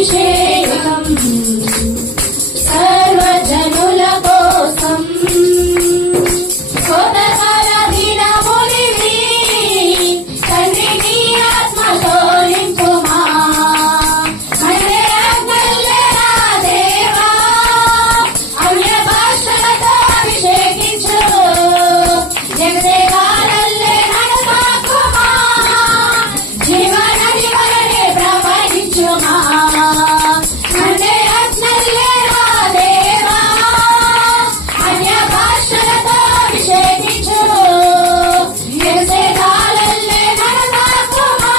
అభిషేకం సర్వజనుల కోసం కోతకాల దినములివి తండ్రి నీ ఆత్మతో నింపుమా మన్నే ఆజ్ఞలెరా దేవా అన్య భాషలతో అభిషేకించు జగదేగాలల్లే నడమాకుమా జీవనది వలనే ప్రవహించుమా మన్నే ఆజ్ఞలెరా దేవా అన్య భాషలతో అభిషేకించు జగదేగాలల్లే నడమాకుమా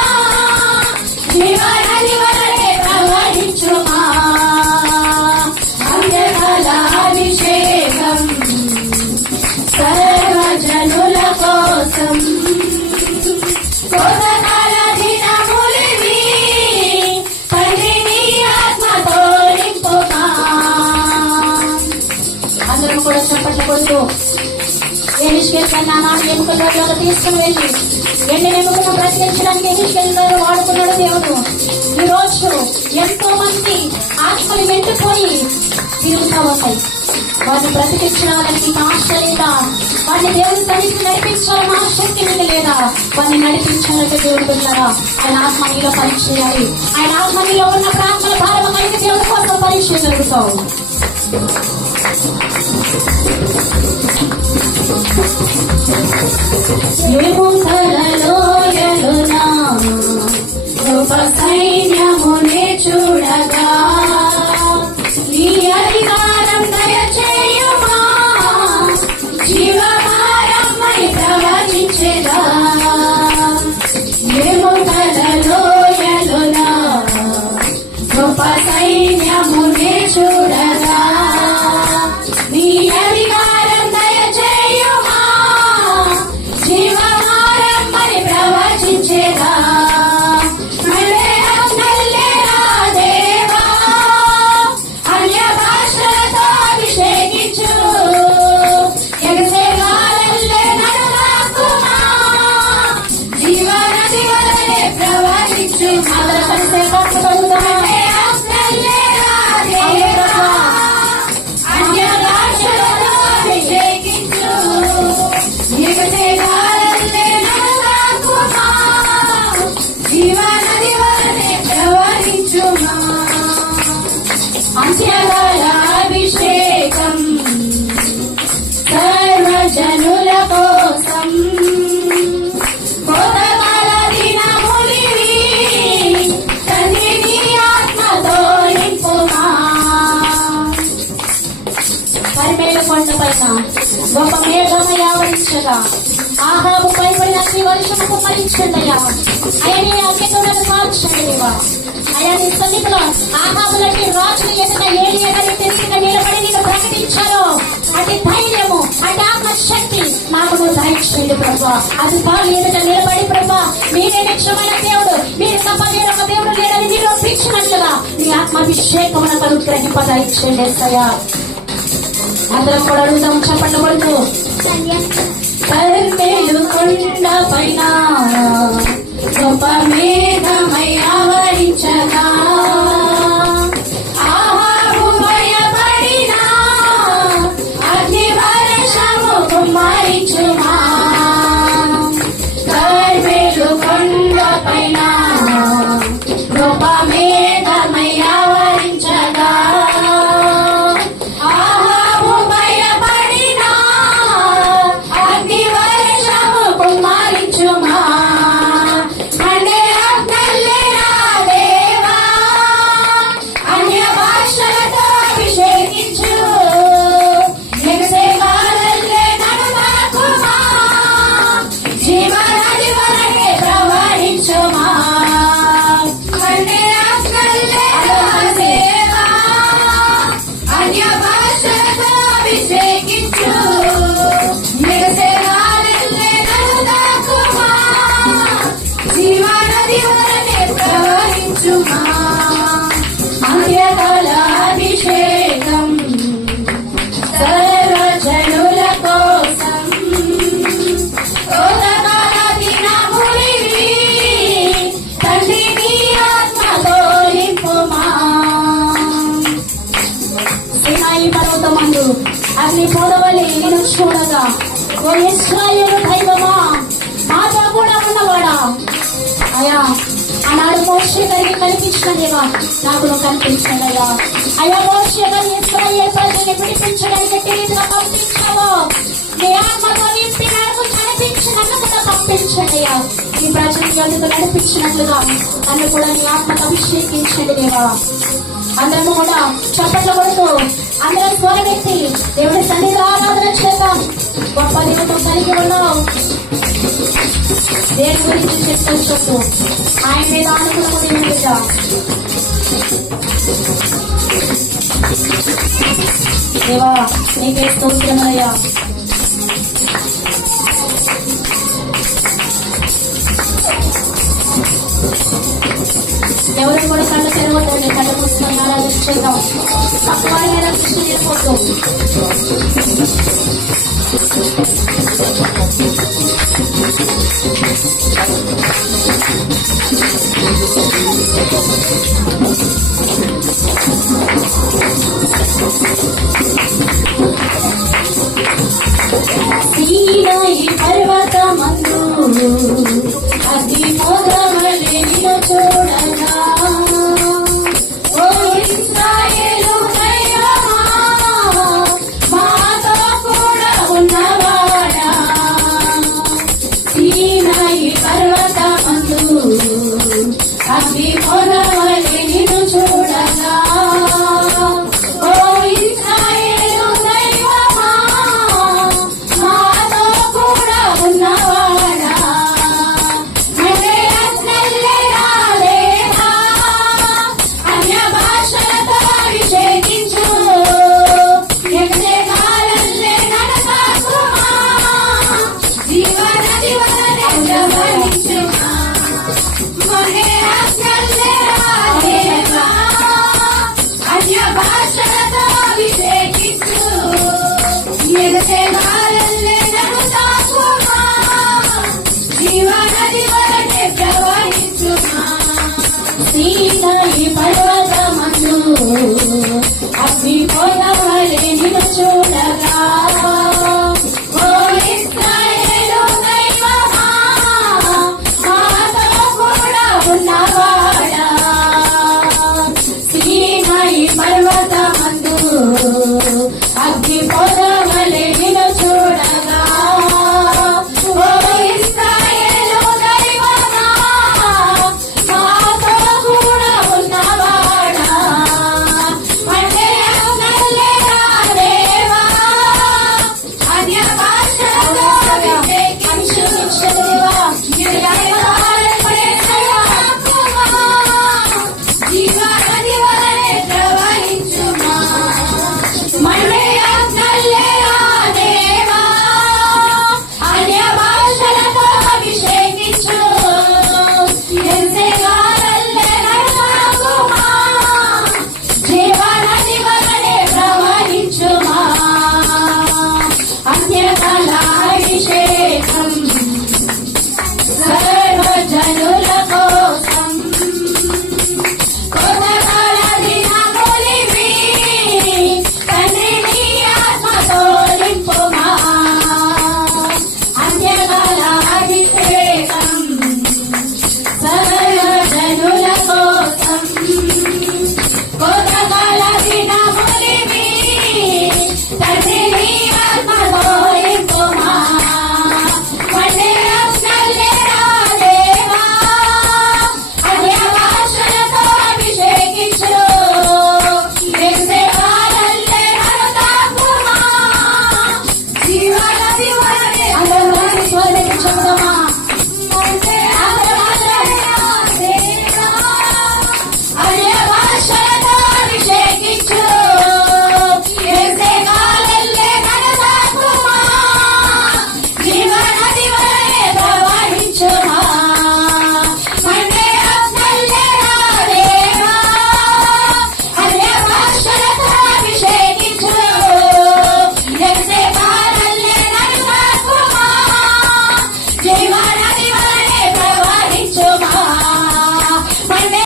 జీవనది వలనే ప్రవహించుమా అంత్యకాల అభిషేకం సర్వజనుల కోసం కోతకాల దినములివి తండ్రి నీ ఆత్మతో నింపుమా. అందరం కూడా చప్పట్లు కొడుతూ ఎహిస్కేలు నామాన్ని ఎముకలలో తీసుకుని వెళ్ళి ఎండిన ఎముకను బ్రతికించడానికి ఎహిస్కేలు వాడుకున్నాడు దేవుడు. ఈ రోజు ఎంతో మంది ఆత్మలు మెండిపోయి తిరుగుతూ ఉంటాయి. వారిని బ్రతికించడానికి ఆశ లేదా? వారిని దేవుని సన్నిధికి నడిపించాలని ఆసక్తి మీకు లేదా? వారిని నడిపించాలంటే దేవుడు పిల్లరా ఆయన ఆత్మ నీలో పరీక్ష చేయాలి. ఆయన ఆత్మ నీలో ఉన్న ప్రార్థన భారమ కలిగి దేవుడి కోసం పరీక్ష జరుగుతావు. లోయలునా గొప్ప సైన్యమునే చూడగా నీ అధికారం దయచేయుమా జీవమారమ్మని ప్రవచించెదా లోయలునా గొప్ప సైన్యమునే చూడగా నీ అధికారం దయచేయుమా జీవమారమ్మని ప్రవచించెదా అంత్యకాల అభిషేకం సర్వజనుల కోసం కోతకాల దినములివి తండ్రి నీ ఆత్మతో నింపుమా. కర్మేలు కొండ పైన గొప్ప మేఘమయ ఆవరించగా ఆహాబు పైపడిన అగ్ని వర్షముకు మరించండియా అయని అగ్నితోడను కాల్చండి దేవా. అయా నీ సన్నిధిలో ఆహాబులకి రాజులు ఎదుట ఏలి ఎగరి తిరిగిన నిలబడి నీకు ప్రకటించారు. అటు ధైర్యము అటు ఆత్మశక్తి నాకు దయచేయండి ప్రభా. అది కాలు ఎదుట నిలబడి ప్రభా మీరే నిత్యమైన దేవుడు, మీరు తప్ప వేరొక దేవుడు లేదని నిరూపించినట్లుగా మీ ఆత్మాభిషేకమునకు అనుగ్రహింప దయచేయండి యేసయ్యా. అందరం కూడా అడుగుదాం చప్పట్లు కొడుతూ కర్మేలు కొండ పైన గొప్ప మేఘమై ఆవరించగా ఆహాబు భయపడినా అగ్ని వర్షము కుమ్మరించుమా. కర్మేలు కొండ పైన గొప్ప మేఘమై ఆవరించగా ఆహాబు భయపడినా అగ్ని వర్షము కుమ్మరించుమా. అంత్యకాల అభిషేకం సర్వజనుల కోసం కోతకాల దినములివి తండ్రి నీ ఆత్మతో నింపుమా. ఓ ఇశ్రాయేలు దైవమా, మాతో కూడా ఉన్నవాడా. అయ్యా ఆనాడు మోషే గారికి కనిపించిన దేవా నాకు నువ్వు కనిపించాడయ్యా. అయ్యా మోషే గారి ఇశ్రాయేలు ప్రజల్ని విడిపించడానికి ఎట్టి రీతిగా పంపించావో నీ ఆత్మతో నింపి నాకు కనిపించినందుకు పంపించండియా. ఈ ప్రజలకు అందుకు నడిపించినట్లుగా నన్ను కూడా నీ ఆత్మకు అభిషేకించండి దేవా. అందరము కూడా చప్పట్లు కొడుతూ అందరం స్వరమెత్తి దేవుడి సన్నిధిలో ఆరాధన చేద్దాం. గొప్ప దేవుడు కలిగి ఉన్నావు. దేని గురించి చెప్తూ ఆయన మీద ఆనుకున్న దేవుడిట దేవా నీకే స్తోత్రమయ్యా. ఎవరు కూడా కళ్ళు తెరవద్దండి, కళ్ళు మూసుకొని ఆరాధన చేద్దాం. పక్కవాడి మీద దృష్టి నిలిపోతూ సీనాయి పర్వతమందు అగ్ని మోదమలే నిన్ను చూడగా ఓ ఇశ్రాయేలు దైవమా మాతో కూడా ఉన్నవాడా. సీనాయి పర్వతమందు అగ్ని మోదమలే నిన్ను చూడగా ఓ ఇశ్రాయేలు దైవమా మాతో కూడా ఉన్నవాడా. అన్య భాషలతో అభిషేకించు యెహోవాలే నడసాకుమా జీవనది వలె ప్రవహించుమా. అన్య భాషలతో అభిషేకించు యెహోవాలే నడసాకుమా జీవనది వలె ప్రవహించుమా. సీనాయి పర్వతమందు